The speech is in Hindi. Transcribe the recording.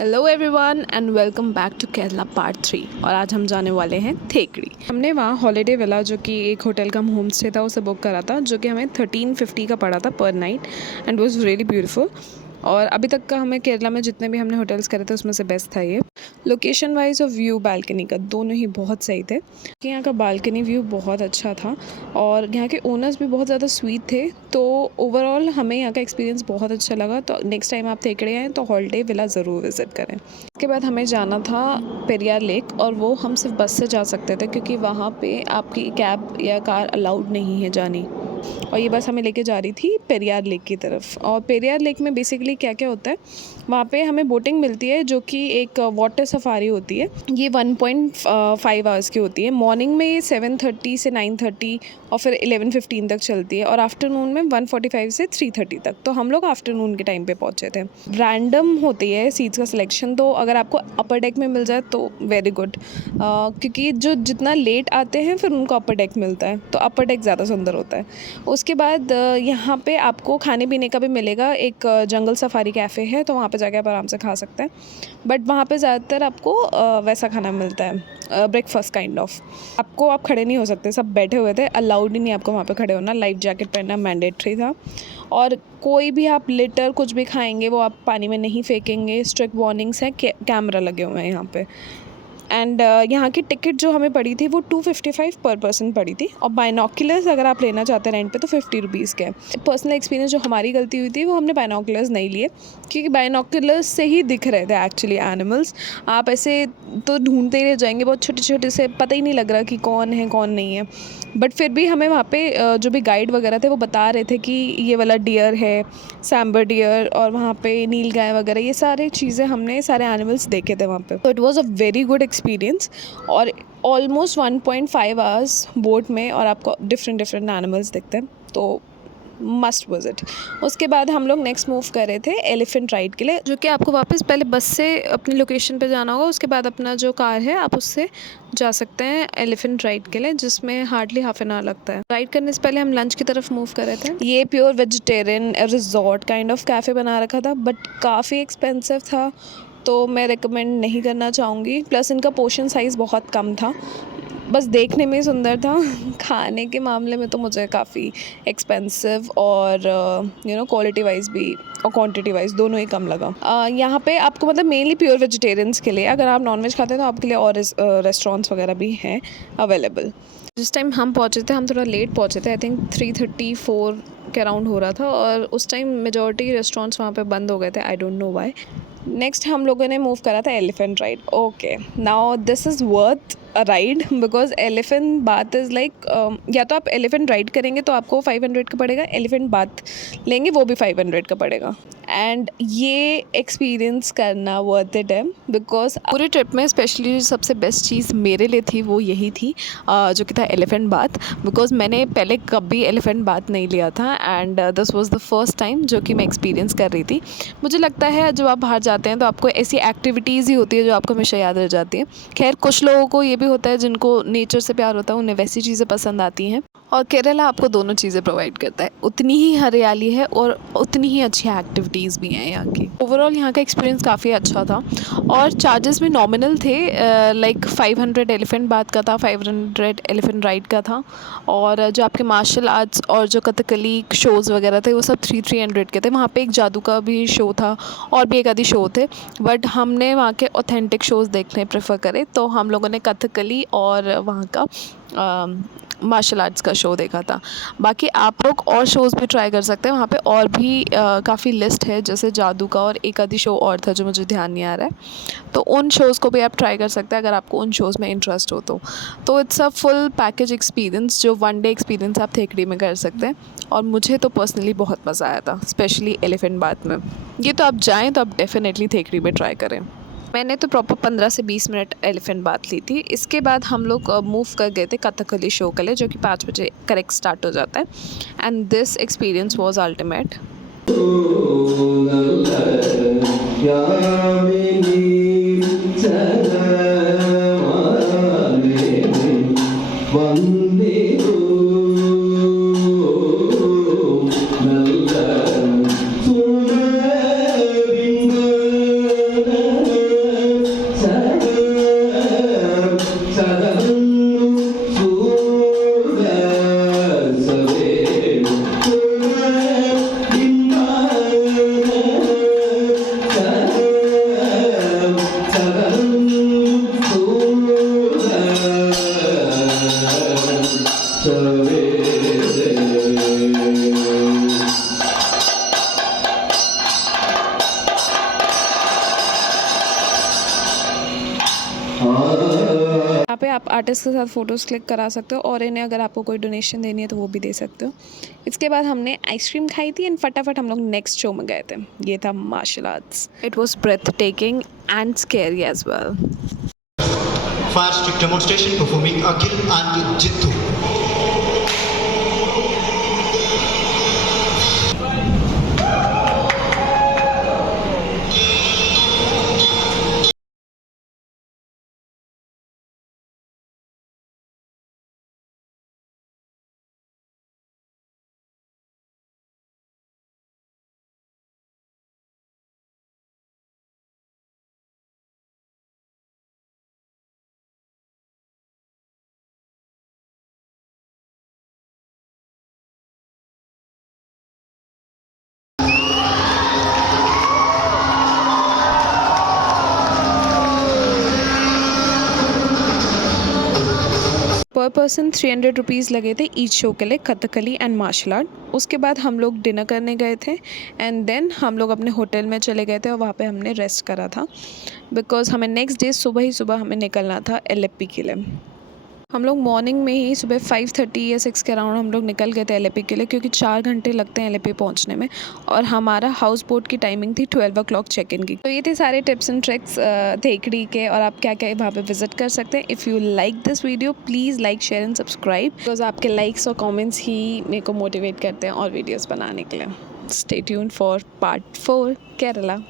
Hello everyone and welcome back to Kerala part 3। और आज हम जाने वाले हैं थेकड़ी। हमने वहाँ हॉलीडे विला जो कि एक होटल का होम स्टे था उसे बुक करा था, जो कि हमें 1350 का पड़ा था पर night and was really beautiful. और अभी तक का हमें केरला में जितने भी हमने होटल्स करे थे उसमें से बेस्ट था ये। लोकेशन वाइज और व्यू बालकनी का दोनों ही बहुत सही थे। यहाँ का बालकनी व्यू बहुत अच्छा था और यहाँ के ओनर्स भी बहुत ज़्यादा स्वीट थे। तो ओवरऑल हमें यहाँ का एक्सपीरियंस बहुत अच्छा लगा। तो नेक्स्ट टाइम आप थेकड़े आएँ तो हॉलीडे विला ज़रूर विज़िट करें। उसके बाद हमें जाना था पेरियार लेक और वो हम सिर्फ बस से जा सकते थे क्योंकि वहाँ पे आपकी कैब या कार अलाउड नहीं है जानी। और ये बस हमें लेके जा रही थी पेरियार लेक की तरफ। और पेरियार लेक में बेसिकली क्या क्या होता है, वहाँ पे हमें बोटिंग मिलती है जो कि एक वाटर सफारी होती है। ये 1.5 आवर्स की होती है। मॉर्निंग में ये 7:30 से 9:30 और फिर 11:15 तक चलती है और आफ्टरनून में 1:45 से 3:30 तक। तो हम लोग आफ्टरनून के टाइम पे पहुँचे थे। रैंडम होती है सीट्स का सिलेक्शन, तो अगर आपको अपर डेक में मिल जाए तो वेरी गुड, क्योंकि जो जितना लेट आते हैं फिर उनको अपर डेक मिलता है, तो अपर डेक ज़्यादा सुंदर होता है। उसके बाद यहाँ पे आपको खाने पीने का भी मिलेगा। एक जंगल सफारी कैफ़े है, तो वहाँ पे जाके आप आराम से खा सकते हैं। बट वहाँ पे ज़्यादातर आपको वैसा खाना मिलता है, ब्रेकफास्ट काइंड ऑफ। आप खड़े नहीं हो सकते, सब बैठे हुए थे। अलाउड ही नहीं आपको वहाँ पे खड़े होना। लाइफ जैकेट पहनना मैंडेटरी था। और कोई भी आप लिटर कुछ भी खाएंगे वो आप पानी में नहीं फेंकेंगे। स्ट्रिक्ट वार्निंग्स हैं, कैमरा लगे हुए हैं यहाँ पे। एंड यहाँ की टिकट जो हमें पड़ी थी वो 255 पर पर्सन पड़ी थी। और बाइनोकुलर्स अगर आप लेना चाहते हैं रेंट पे तो 50 रुपीज़ के। पर्सनल एक्सपीरियंस जो हमारी गलती हुई थी वो हमने बाइनोकुलर्स नहीं लिए, क्योंकि बाइनोकुलर्स से ही दिख रहे थे एक्चुअली एनिमल्स। आप ऐसे तो ढूंढते ही रह जाएंगे, बहुत छोटे छोटे से, पता ही नहीं लग रहा कि कौन है कौन नहीं है। बट फिर भी हमें वहाँ पे जो भी गाइड वगैरह थे वो बता रहे थे कि ये वाला डियर है, सैम्बर डियर, और वहाँ पे नील गाय वगैरह, ये सारी चीज़ें हमने सारे एनिमल्स देखे थे वहाँ पे। तो it was a very good experience. और ऑलमोस्ट 1.5 आवर्स बोट में और आपको डिफरेंट एनिमल्स दिखते हैं, तो मस्ट विजिट। उसके बाद हम लोग नेक्स्ट मूव कर रहे थे एलिफेंट राइड के लिए, जो कि आपको वापस पहले बस से अपनी लोकेशन पे जाना होगा। उसके बाद अपना जो कार है आप उससे जा सकते हैं एलिफेंट राइड के लिए, जिसमें हार्डली हाफ एन आवर लगता है। राइड करने से पहले हम लंच की तरफ मूव कर रहे थे। ये pure vegetarian resort kind of cafe बना रखा था, बट काफ़ी एक्सपेंसिव था, तो मैं रिकमेंड नहीं करना चाहूँगी। प्लस इनका पोर्शन साइज़ बहुत कम था, बस देखने में सुंदर था। खाने के मामले में तो मुझे काफ़ी एक्सपेंसिव और क्वालिटी वाइज भी और क्वांटिटी वाइज दोनों ही कम लगा। यहाँ पे आपको मतलब मेनली प्योर वेजिटेरियंस के लिए, अगर आप नॉनवेज खाते हैं तो आपके लिए और रेस्टोरेंट्स वगैरह भी हैं अवेलेबल। जिस टाइम हम पहुँचे थे, हम थोड़ा लेट पहुँचे थे, आई थिंक 3:34 के अराउंड हो रहा था, और उस टाइम मेजॉरिटी रेस्टोरेंट्स वहाँ पे बंद हो गए थे। I don't know why. Next हम लोगों ने मूव करा था elephant ride. Okay, now this is worth a ride because elephant bath is like, या तो आप एलिफेंट राइड करेंगे तो आपको 500 का पड़ेगा, एलिफेंट बाथ लेंगे वो भी 500 का पड़ेगा। एंड ये एक्सपीरियंस करना वर्थ इट है, बिकॉज पूरे ट्रिप में स्पेशली सबसे बेस्ट चीज़ मेरे लिए थी वो यही थी, जो कि था एलिफेंट बाथ। बिकॉज मैंने पहले कभी एलिफेंट बाथ नहीं लिया था and this was the first time जो कि मैं एक्सपीरियंस कर रही थी। मुझे लगता है जब आप बाहर जाते हैं तो आपको ऐसी एक्टिविटीज़ ही होती है जो आपको हमेशा याद रह जाती है। खैर, कुछ लोगों को ये भी होता है जिनको नेचर से प्यार होता है, उन्हें वैसी चीज़ें पसंद आती हैं, और केरला आपको दोनों चीज़ें प्रोवाइड करता है। उतनी ही हरियाली है और उतनी ही अच्छी एक्टिविटीज़ भी हैं यहाँ की। ओवरऑल यहाँ का एक्सपीरियंस काफ़ी अच्छा था और चार्जेस भी नॉमिनल थे। लाइक 500 एलिफेंट बाथ का था, 500 एलिफेंट राइड का था, और जो आपके मार्शल आर्ट्स और जो कथकली शोज़ वगैरह थे वो सब 300 के थे। वहाँ पे एक जादू का भी शो था और भी एक आधी शो थे, बट हमने वहाँ के ऑथेंटिक शोज़ देखने प्रेफर करे, तो हम लोगों ने कथकली और वहाँ का मार्शल आर्ट्स का शो देखा था। बाकी आप लोग और शोज़ भी ट्राई कर सकते हैं, वहाँ पे और भी काफ़ी लिस्ट है, जैसे जादू का और एक आधी शो और था जो मुझे ध्यान नहीं आ रहा है, तो उन शोज़ को भी आप ट्राई कर सकते हैं अगर आपको उन शोज़ में इंटरेस्ट हो तो it's a full package experience, जो 1 डे एक्सपीरियंस आप थेकड़ी में कर सकते हैं। और मुझे तो पर्सनली बहुत मज़ा आया था, स्पेशली एलिफेंट बाथ में। ये तो आप जाएँ तो आप डेफिनेटली थेकड़ी में ट्राई करें। मैंने तो प्रॉपर 15 से 20 मिनट एलिफेंट बात ली थी। इसके बाद हम लोग मूव कर गए थे कथकली शो के लिए, जो कि 5 बजे करेक्ट स्टार्ट हो जाता है, and this experience was ultimate. यहाँ पे आप आर्टिस्ट के साथ फ़ोटोज़ क्लिक करा सकते हो और इन्हें अगर आपको कोई डोनेशन देनी है तो वो भी दे सकते हो। इसके बाद हमने आइसक्रीम खाई थी एंड फटाफट हम लोग नेक्स्ट शो में गए थे। ये था martial arts. It was breathtaking and scary as well. Fire stick demonstration performing Akhil and Jittu. पर पर्सन 300 रुपीज़ लगे थे ईच शो के लिए, कथकली एंड मार्शल आर्ट। उसके बाद हम लोग डिनर करने गए थे एंड देन हम लोग अपने होटल में चले गए थे और वहाँ पे हमने रेस्ट करा था बिकॉज़ हमें नेक्स्ट डे सुबह ही सुबह हमें निकलना था एलएपी के लिए। हम लोग मॉर्निंग में ही सुबह 5:30 या 6 के अराउंड हम लोग निकल गए थे एलएपी के लिए क्योंकि 4 घंटे लगते हैं एलएपी पहुंचने में और हमारा हाउस बोट की टाइमिंग थी 12 o'clock चेक इन की। तो ये थे सारे टिप्स एंड ट्रिक्स थेकड़ी के और आप क्या क्या वहाँ पे विजिट कर सकते हैं। If you like this video please like share and subscribe because आपके लाइक्स और कॉमेंट्स ही मेरे को मोटिवेट करते हैं और वीडियोज़ बनाने के लिए। Stay tuned for part 4 Kerala.